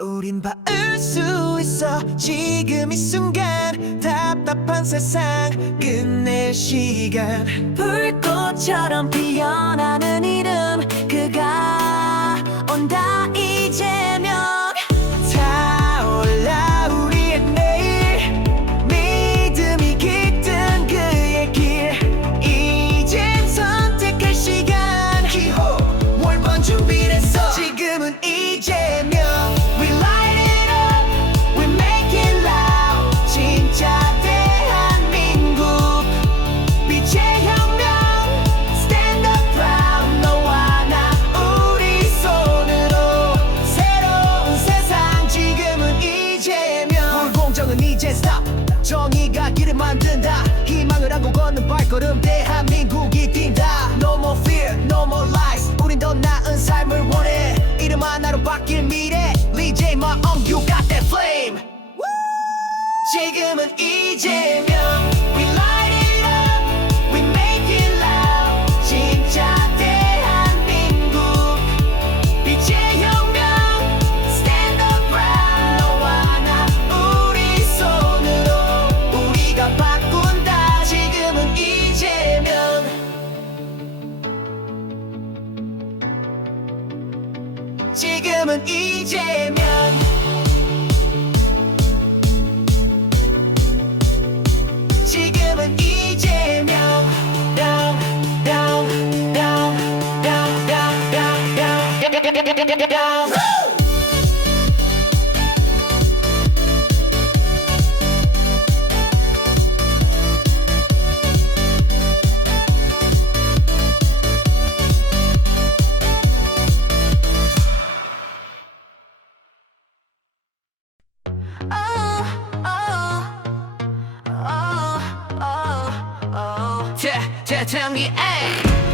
우린 바을 수 있어. 지금 이 순간 답답한 세상 끝낼 시간. 불꽃처럼 피어나는 이름 그가 온다 이제면 타올라 우리의 내일. 믿음이 깃든 그의 길. 이젠 선택할 시간. 기호 월번 준비 이제 stop. 정의가 길을 만든다. 희망을 안고 걷는 발걸음 대 지금은 이제면 지금은 이제명 down down down down down down down down Just tell me, hey.